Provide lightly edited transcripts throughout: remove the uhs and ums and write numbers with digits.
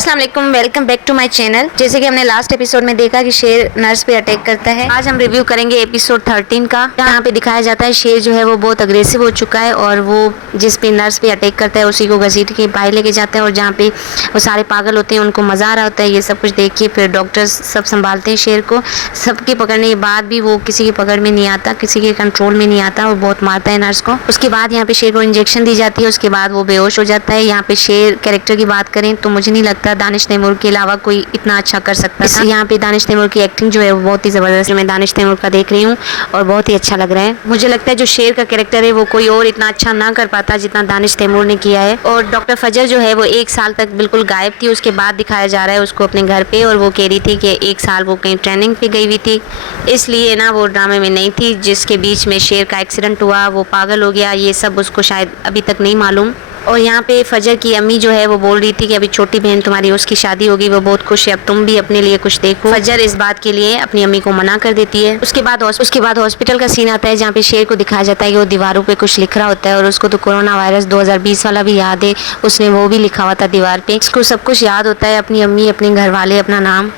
अस्सलाम वालेकुम, welcome back to my channel. जैसे कि हमने लास्ट एपिसोड में देखा कि शेर नर्स पे अटैक करता है, आज हम रिव्यू करेंगे एपिसोड 13 का। यहाँ पे दिखाया जाता है शेर जो है वो बहुत अग्रेसिव हो चुका है और वो जिस पे नर्स पे अटैक करता है उसी को घसीट के बाहर लेके जाता है और जहाँ पे वो सारे पागल होते हैं उनको मजा आ रहा होता है ये सब कुछ देख के। फिर डॉक्टर्स सब संभालते हैं शेर को, सबके पकड़ने के बाद भी वो किसी की पकड़ में नहीं आता, किसी के कंट्रोल में नहीं आता और बहुत मारता है नर्स को। उसके बाद यहाँ पे शेर को इंजेक्शन दी जाती है, उसके बाद वो बेहोश हो जाता है। यहाँ पे शेर कैरेक्टर की बात करें तो मुझे नहीं लगता दानिश तैमूर के अलावा कोई इतना अच्छा कर सकता था। यहाँ पे दानिश तैमूर की एक्टिंग जो है वो बहुत ही जबरदस्त, मैं दानिश तैमूर का देख रही हूँ और बहुत ही अच्छा लग रहा है। मुझे लगता है जो शेर का कैरेक्टर है वो कोई और इतना अच्छा ना कर पाता जितना दानिश तैमूर ने किया है। और डॉक्टर फजर जो है वो 1 साल तक बिल्कुल गायब थी, उसके बाद दिखाया जा रहा है उसको अपने घर पे और वो कह रही थी कि 1 साल वो कहीं ट्रेनिंग पे गई हुई थी, इसलिए ना वो ड्रामे में नहीं थी। जिसके बीच में शेर का एक्सीडेंट हुआ, वो पागल हो गया, ये सब उसको शायद अभी तक नहीं मालूम। और यहाँ पे फजर की अम्मी जो है वो बोल रही थी कि अभी छोटी बहन तुम्हारी उसकी शादी होगी, वो बहुत खुश है, अब तुम भी अपने लिए कुछ देखो। फजर इस बात के लिए अपनी अम्मी को मना कर देती है। उसके बाद हॉस्पिटल का सीन आता है जहाँ पे शेर को दिखाया जाता है कि वो दीवारों पे कुछ लिख रहा होता है और उसको तो कोरोना वायरस 2020 वाला भी याद है, उसने वो भी लिखा हुआ था दीवार पे। उसको सब कुछ याद होता है, अपनी अम्मी, अपने घर वाले, अपना नाम,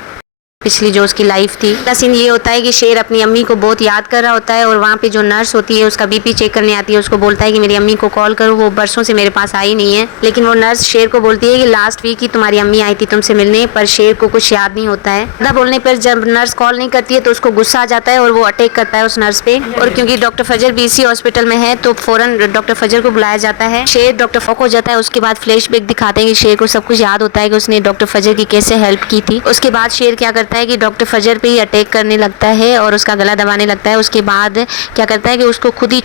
पिछली जो उसकी लाइफ थी। अगला सीन ये होता है कि शेर अपनी अम्मी को बहुत याद कर रहा होता है और वहाँ पे जो नर्स होती है उसका बीपी चेक करने आती है, उसको बोलता है कि मेरी अम्मी को कॉल करो, वो बरसों से मेरे पास आई नहीं है। लेकिन वो नर्स शेर को बोलती है कि लास्ट वीक ही तुम्हारी अम्मी आई थी तुमसे मिलने, पर शेर को कुछ याद नहीं होता है। ज़्यादा बोलने पर जब नर्स कॉल नहीं करती है तो उसको गुस्सा आ जाता है और वो अटैक करता है उस नर्स पे। और क्योंकि डॉक्टर फजर भी इसी हॉस्पिटल में है तो फौरन डॉक्टर फजर को बुलाया जाता है। शेर डॉक्टर फॉक हो जाता है। उसके बाद फ्लैशबैक दिखाते हैं कि शेर को सब कुछ याद होता है कि उसने डॉक्टर फजर की कैसे हेल्प की थी। उसके बाद शेर क्या करता है कि डॉक्टर फजर पे ही अटैक करने लगता है और उसका गला दबाने लगता है। उसके बाद क्या करता है कि उसको खुद ही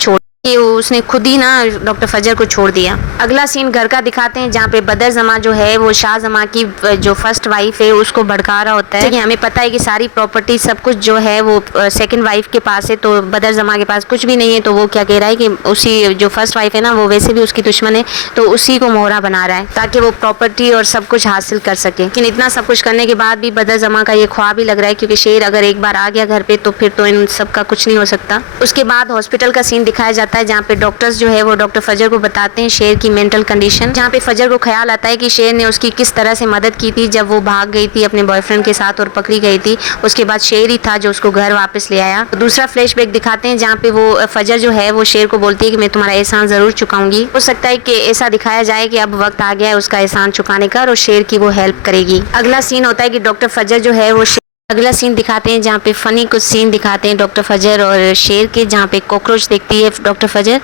उसने खुद ही ना डॉक्टर फजर को छोड़ दिया। अगला सीन घर का दिखाते हैं जहाँ पे बदर जमा जो है वो शाह जमा की जो फर्स्ट वाइफ है उसको भड़का रहा होता है कि हमें पता है कि सारी प्रॉपर्टी सब कुछ जो है वो सेकंड वाइफ के पास है, तो बदर जमा के पास कुछ भी नहीं है। तो वो क्या कह रहा है कि उसी जो फर्स्ट वाइफ है ना वो वैसे भी उसकी दुश्मन है, तो उसी को मोहरा बना रहा है ताकि वो प्रॉपर्टी और सब कुछ हासिल कर सके। लेकिन इतना सब कुछ करने के बाद भी बदर जमा का ये ख्वाब ही लग रहा है, क्योंकि शेर अगर एक बार आ गया घर पे तो फिर तो इन सब का कुछ नहीं हो सकता। उसके बाद हॉस्पिटल का सीन दिखाया जाता है जहाँ पे डॉक्टर्स जो है वो डॉक्टर फजर को बताते हैं शेर की मेंटल कंडीशन, जहाँ पे फजर को ख्याल आता है कि शेर ने उसकी किस तरह से मदद की थी जब वो भाग गई थी अपने बॉयफ्रेंड के साथ और पकड़ी गई थी। उसके बाद शेर ही था जो उसको घर वापस ले आया। तो दूसरा फ्लैशबैक दिखाते हैं जहाँ पे वो फजर जो है वो शेर को बोलती है कि मैं तुम्हारा एहसान जरूर चुकाऊंगी। हो सकता है कि ऐसा दिखाया जाए कि अब वक्त आ गया है उसका एहसान चुकाने का और शेर की वो हेल्प करेगी। अगला सीन होता है कि डॉक्टर फजर जो है वो अगला सीन दिखाते हैं जहाँ पे फनी कुछ सीन दिखाते हैं डॉक्टर फजर और शेर के, जहाँ पे कॉकरोच देखती है डॉक्टर फजर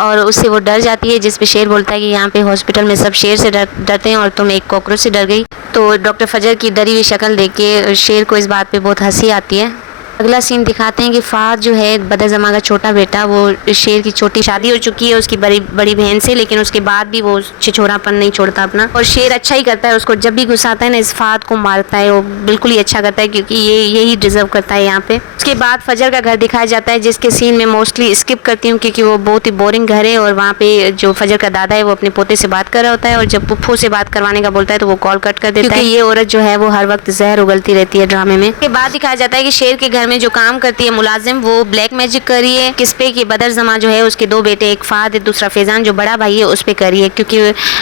और उससे वो डर जाती है, जिस पे शेर बोलता है कि यहाँ पे हॉस्पिटल में सब शेर से डरते हैं और तुम एक कॉकरोच से डर गई। तो डॉक्टर फजर की डरी हुई शक्ल देख के शेर को इस बात पे बहुत हंसी आती है। अगला सीन दिखाते हैं कि फाद जो है बदर जमा का छोटा बेटा, वो शेर की छोटी शादी हो चुकी है उसकी बड़ी बहन से, लेकिन उसके बाद भी वो छिछोरापन नहीं छोड़ता अपना और शेर अच्छा ही करता है। उसको जब भी गुस्सा आता है ना इस फाद को मारता है, वो बिल्कुल ही अच्छा करता है क्योंकि यही डिजर्व करता है यहाँ पे। उसके बाद फजर का घर दिखाया जाता है जिसके सीन में मोस्टली स्किप करती हूँ क्योंकि वो बहुत ही बोरिंग घर है और वहाँ पे जो फजर का दादा है वो अपने पोते से बात कर रहा होता है और जब पुप्पो से बात करवाने का बोलता है तो वो कॉल कट कर देता है। ये औरत जो है वो हर वक्त जहर उगलती रहती है ड्रामे में। उसके बाद दिखाया जाता है कि शेर के घर में जो काम करती है मुलाजिम वो ब्लैक मैजिक कर रही है किस पे कि बदर जमा जो है उसके 2 बेटे, एक फाद है दूसरा फैजान जो बड़ा भाई है उस पे कर रही है, क्योंकि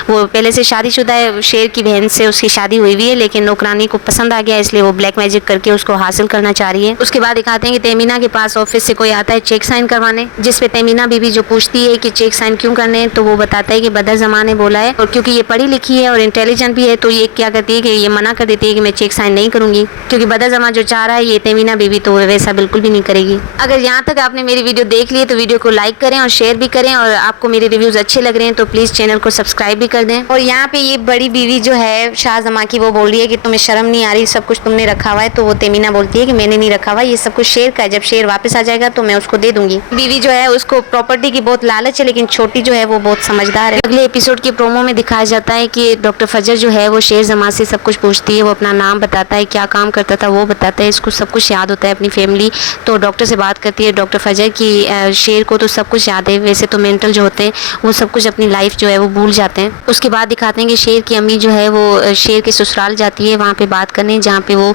वो पहले से शादीशुदा है। शेर की बहन से उसकी शादी हुई हुई है लेकिन नौकरानी को पसंद आ गया इसलिए वो ब्लैक मैजिक करके उसको हासिल करना चाह रही है। उसके बाद दिखाते हैं कि तमीना के पास ऑफिस से कोई आता है चेक साइन करवाने, जिसपे तमीना बीबी जो पूछती है कि चेक साइन क्यों करने, तो वो बताता है कि बदर जमा ने बोला है और क्योंकि ये पढ़ी लिखी है और इंटेलिजेंट भी है तो ये क्या करती है कि ये मना कर देती है कि मैं चेक साइन नहीं करूंगी, क्योंकि बदर जमा जो चाह रहा है ये तमीना बीबी तो वैसा बिल्कुल भी नहीं करेगी। अगर यहाँ तक आपने मेरी वीडियो देख ली है तो वीडियो को लाइक करें और शेयर भी करें और आपको मेरे रिव्यूज अच्छे लग रहे हैं तो प्लीज चैनल को सब्सक्राइब भी कर दें। और यहाँ पे ये बड़ी बीवी जो है शाह जमा की वो बोल रही है कि तुम्हें शर्म नहीं आ रही, सब कुछ तुमने रखा हुआ है, तो वो तमीना बोलती है कि मैंने नहीं रखा हुआ, ये सब कुछ शेर का है, जब शेर वापस आ जाएगा तो मैं उसको दे दूंगी। बीवी जो है उसको प्रॉपर्टी की बहुत लालच है लेकिन छोटी जो है वो बहुत समझदार है। अगले एपिसोड के प्रोमो में दिखाया जाता है कि डॉक्टर फजर जो है वो शेर जमा से सब कुछ पूछती है, वो अपना नाम बताता है, क्या काम करता था वो बताता है, इसको सब कुछ याद होता है अपनी अपनी फैमिली। तो डॉक्टर से बात करती है डॉक्टर फजर कि शेर को तो सब कुछ याद है, वैसे तो मेंटल जो होते हैं वो सब कुछ अपनी लाइफ जो है वो भूल जाते हैं। उसके बाद दिखाते हैं कि शेर की अम्मी जो है वो शेर के ससुराल जाती है वहाँ पे बात करने, जहाँ पे वो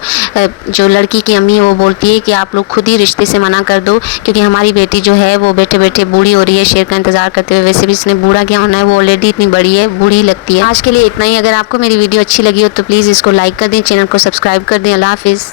जो लड़की की अम्मी है वो बोलती है कि आप लोग खुद ही रिश्ते से मना कर दो, क्योंकि हमारी बेटी जो है वो बैठे बैठे बूढ़ी हो रही है शेर का इंतजार करते हुए। वैसे भी इसने बूढ़ा क्या होना है, वो ऑलरेडी इतनी बड़ी है, बूढ़ी लगती है। आज के लिए इतना ही। अगर आपको मेरी वीडियो अच्छी लगी हो तो प्लीज़ इसको लाइक कर दें, चैनल को सब्सक्राइब कर दें। अल्लाह हाफिज़।